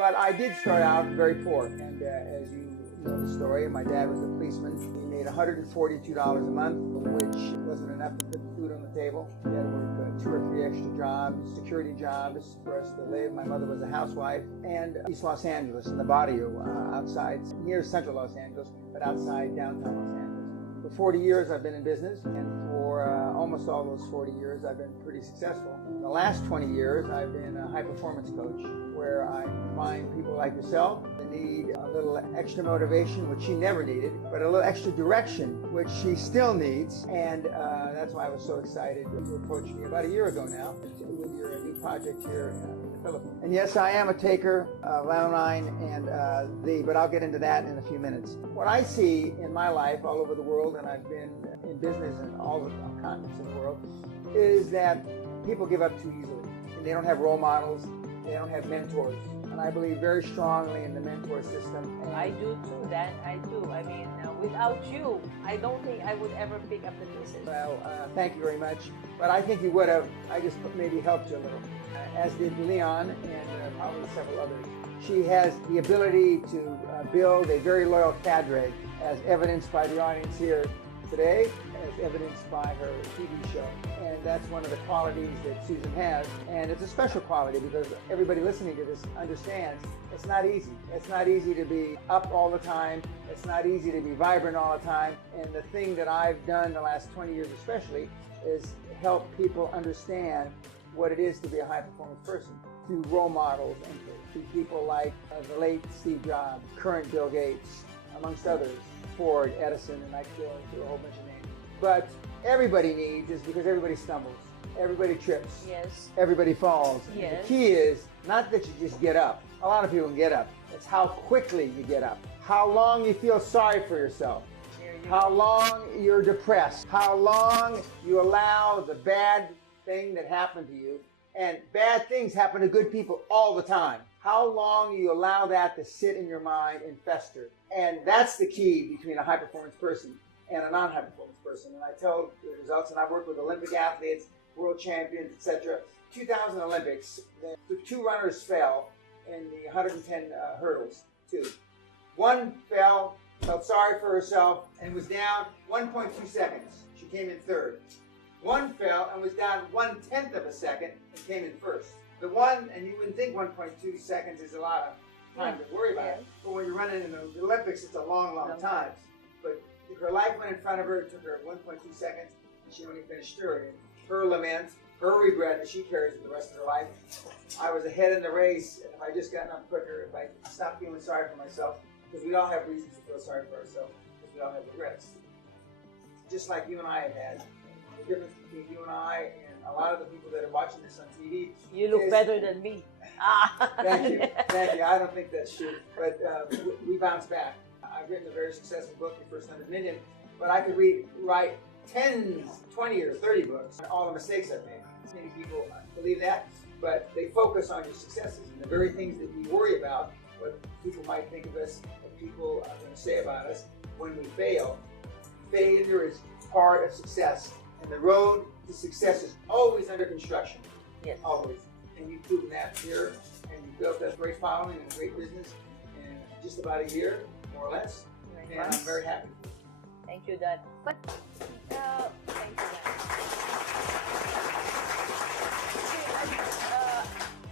But I did start out very poor, and as you know the story, my dad was a policeman. He made $142 a month, which wasn't enough to put food on the table. He had to work 2 or 3 extra jobs, security jobs for us to live. My mother was a housewife, and East Los Angeles in the barrio, outside, near central Los Angeles, but outside downtown Los Angeles. For 40 years I've been in business, and for almost all those 40 years I've been pretty successful. In the last 20 years I've been a high-performance coach, where I find people like yourself that need a little extra motivation, which she never needed, but a little extra direction, which she still needs. And that's why I was so excited you approached me about a year ago now with your new project here in the Philippines. And yes, I am a taker of Lanolin, but I'll get into that in a few minutes. What I see in my life all over the world, and I've been in business in all the continents of the world, is that people give up too easily, and they don't have role models. They don't have mentors, and I believe very strongly in the mentor system. I do too, Dan. I do. I mean, without you, I don't think I would ever pick up the pieces. Well, thank you very much. But I think you would have. I just maybe helped you a little, as did Leon and probably several others. She has the ability to build a very loyal cadre, as evidenced by the audience here today, as evidenced by her TV show. And that's one of the qualities that Susan has. And it's a special quality because everybody listening to this understands it's not easy. It's not easy to be up all the time. It's not easy to be vibrant all the time. And the thing that I've done the last 20 years especially is help people understand what it is to be a high-performance person through role models and through people like the late Steve Jobs, current Bill Gates, amongst others, Ford, Edison, and I could go into a whole bunch of names. But everybody needs is because everybody stumbles, everybody trips, Yes. everybody falls. Yes. The key is not that you just get up. A lot of people can get up. It's how quickly you get up, how long you feel sorry for yourself, how long you're depressed, how long you allow the bad thing that happened to you, and bad things happen to good people all the time. How long you allow that to sit in your mind and fester. And that's the key between a high-performance person and a non-high-performance person. And I tell the results, and I've worked with Olympic athletes, world champions, etc. 2000 Olympics, the 2 runners fell in the 110 hurdles, 2. One fell, felt sorry for herself, and was down 1.2 seconds. She came in 3rd. One fell and was down 1/10 of a second and came in 1st. The one, and you wouldn't think 1.2 seconds is a lot of time to worry about it, but when you're running in the Olympics, it's a long, long time. But her life went in front of her, it took her 1.2 seconds, and she only finished 3rd. And her lament, her regret that she carries for the rest of her life. I was ahead in the race, and if I just gotten up quicker, if I stopped feeling sorry for myself, because we all have reasons to feel sorry for ourselves, because we all have regrets. Just like you and I have had. The difference between you and I and a lot of the people that are watching this on TV. You look better than me. Thank you. Thank you. I don't think that's true. But we bounce back. I've written a very successful book, The First 100 Million, but I could write 10, 20, or 30 books on all the mistakes I've made. Many people believe that, but they focus on your successes and the very things that we worry about, what people might think of us, what people are going to say about us when we fail. Failure is part of success. And the road to success is always under construction. Yes. Always. And you've proven that here. And you've built a great following and a great business in just about a year, more or less. And I'm very happy. Thank you, Dad. But, thank you, Dad.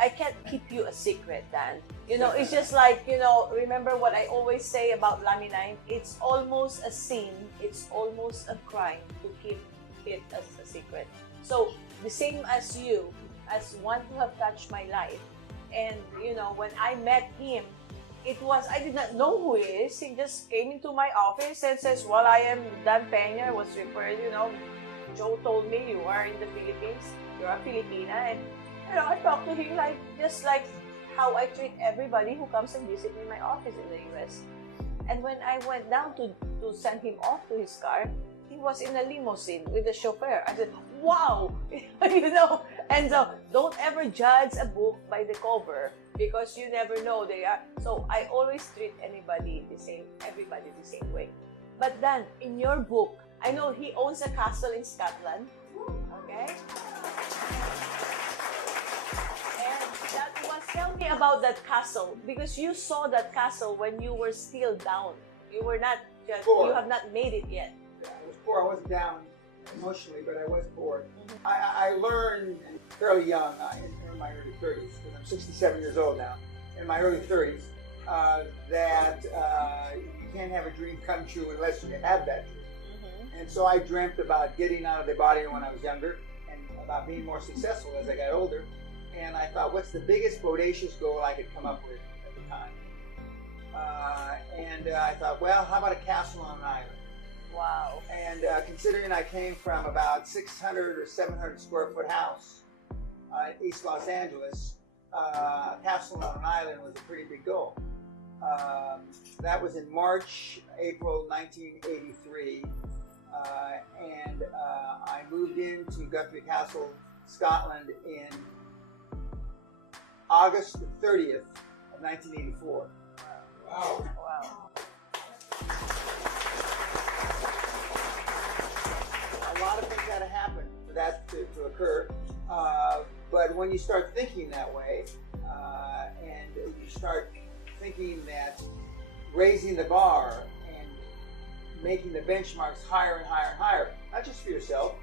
I can't keep you a secret, Dan. You know, it's just like, you know, remember what I always say about Lanolin? It's almost a sin, it's almost a crime to keep it as a secret. So the same as you, as one who have touched my life, and you know, when I met him, I did not know who he is. He just came into my office and says, well, I am Dan Peña, was referred, you know, Joe told me you are in the Philippines, you're a Filipina, and you know, I talked to him like just like how I treat everybody who comes and visit me in my office in the US. And when I went down to send him off to his car, he was in a limousine with the chauffeur. I said, wow, you know. And so don't ever judge a book by the cover because you never know they are. So I always treat everybody the same way. But then in your book, I know he owns a castle in Scotland. Okay? And that was Tell me about that castle, because you saw that castle when you were still down. You were not just, Poor. you have not made it yet. Yeah, I was poor. I wasn't down emotionally, but I was poor. I learned fairly young, in my early 30s, because I'm 67 years old now, in my early 30s, that you can't have a dream come true unless you have that dream. And so I dreamt about getting out of the body when I was younger and about being more successful as I got older. And I thought, what's the biggest bodacious goal I could come up with at the time? I thought, well, how about a castle on an island? Wow. And considering I came from about 600 or 700 square foot house in East Los Angeles, a castle on an island was a pretty big goal. That was in April 1983. I moved into Guthrie Castle, Scotland in August 30th of 1984. Wow. Wow. A lot of things had to happen for that to occur. But when you start thinking that way, and you start thinking that raising the bar and making the benchmarks higher and higher and higher, not just for yourself,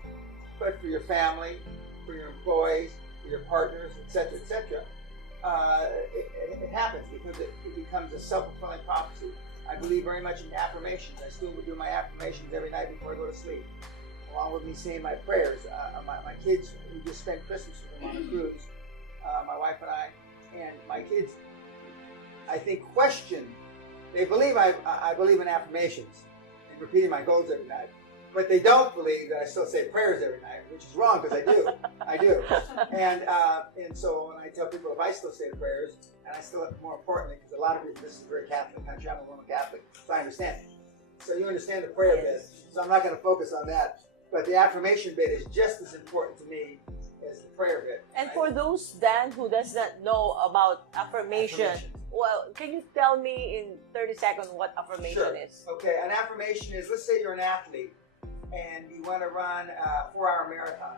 but for your family, for your employees, for your partners, etc., etc., it happens because it becomes a self-fulfilling prophecy. I believe very much in affirmations. I still do my affirmations every night before I go to sleep, along with me saying my prayers. My kids, we just spent Christmas with them on a cruise, my wife and I, and my kids, I think, question. They believe I believe in affirmations and repeating my goals every night, but they don't believe that I still say prayers every night, which is wrong because I do. I do. And so when I tell people if I still say the prayers, and I still, more importantly, because a lot of people, this is a very Catholic country, I'm a Roman Catholic, so I understand. So you understand the prayer bit, so I'm not going to focus on that. But the affirmation bit is just as important to me as the prayer bit. And for those, Dan, who does not know about affirmation, well, can you tell me in 30 seconds what affirmation is? Okay, an affirmation is, let's say you're an athlete and you want to run a 4-hour marathon.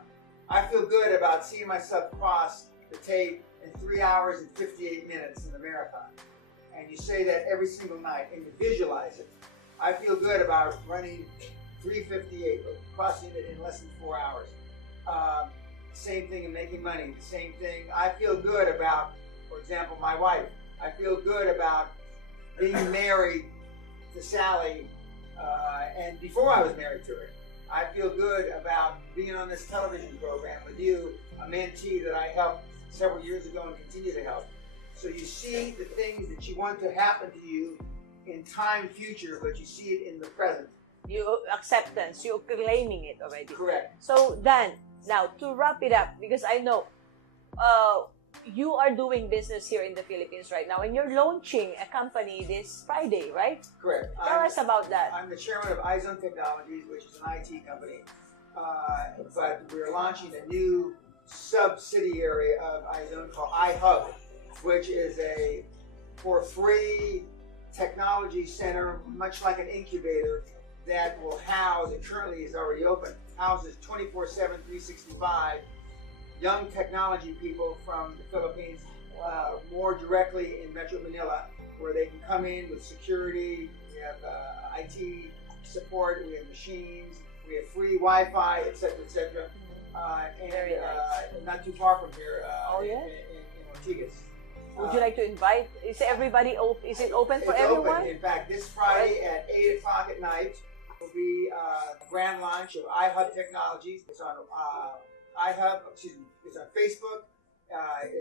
I feel good about seeing myself cross the tape in 3 hours and 58 minutes in the marathon. And you say that every single night and you visualize it. I feel good about running 3:58, crossing it in less than 4 hours. Same thing in making money, the same thing. I feel good about, for example, my wife. I feel good about being married to Sally, and before I was married to her. I feel good about being on this television program with you, a mentee that I helped several years ago and continue to help. So you see the things that you want to happen to you in time future, but you see it in the present. You acceptance, you're claiming it already. Correct. So Dan, now to wrap it up, because I know you are doing business here in the Philippines right now, and you're launching a company this Friday, right? Correct. Tell us about that. I'm the chairman of iZone Technologies, which is an IT company. But we're launching a new subsidiary of iZone called iHub, which is a for free technology center, much like an incubator, that will house, and currently is already open, houses 24/7, 365 young technology people from the Philippines, more directly in Metro Manila, where they can come in with security. We have IT support, we have machines, we have free Wi-Fi, etc., etc. Very nice. Not too far from here, yeah? in Ortigas. Would you like to invite? Is everybody open? Is it open for it's everyone? Open. In fact, this Friday at 8 o'clock at night will be a grand launch of iHub Technologies. It's on it's on Facebook.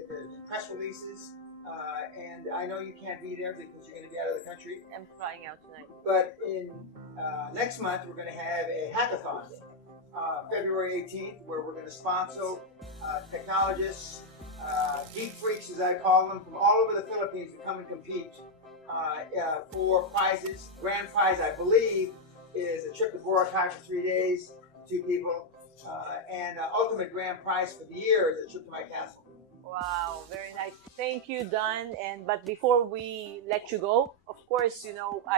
There's press releases, and I know you can't be there because you're going to be out of the country. I'm flying out tonight. But in next month, we're going to have a hackathon, February 18th, where we're going to sponsor technologists, geek freaks, as I call them, from all over the Philippines to come and compete for prizes. Grand prize, I believe, is a trip to Boracay for 3 days, 2 people. And ultimate grand prize for the year is a trip to my castle. Wow, very nice. Thank you, Don. But before we let you go, of course,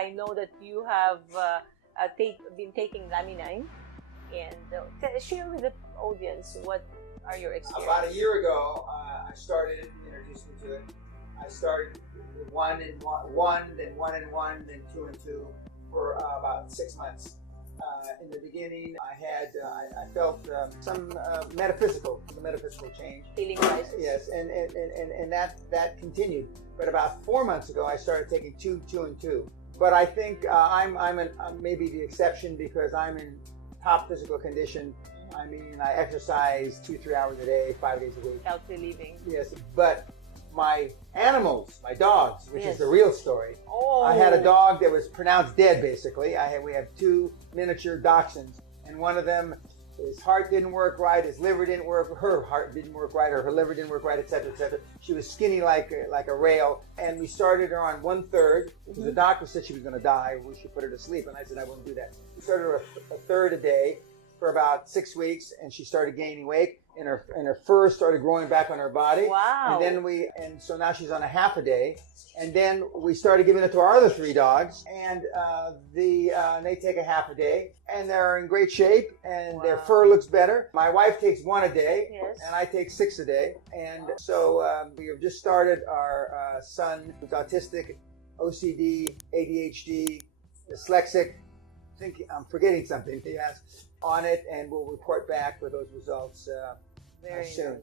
I know that you have been taking Laminine, and share with the audience what are your experiences. About a year ago, I started it, introduced me to it, I started with one, then 1 and 1, then 2 and 2 for about 6 months. In the beginning, I felt some metaphysical change. Healing crisis. Yes, and that continued. But about 4 months ago, I started taking 2, 2 and 2. But I think I'm maybe the exception because I'm in top physical condition. I mean, I exercise 2-3 hours a day, 5 days a week. Healthy living. Yes, but my animals, my dogs, which Yes. is the real story. Oh. I had a dog that was pronounced dead, basically. We have 2 miniature dachshunds, and one of them, his heart didn't work right, his liver didn't work, her heart didn't work right, or her liver didn't work right, etc., etc. She was skinny like a rail, and we started her on 1/3 because the doctor said she was going to die. We should put her to sleep, and I said I wouldn't do that. We started her a third a day for about 6 weeks, and she started gaining weight, and her fur started growing back on her body. Wow. And then so now she's on a half a day, and then we started giving it to our other 3 dogs, and they take a half a day, and they're in great shape, and their Wow. fur looks better. My wife takes 1 a day, Yes. and I take 6 a day, and so we have just started our son who's autistic, OCD, ADHD, dyslexic. I think I'm forgetting something. He has on it, and we'll report back with those results Very soon. nice.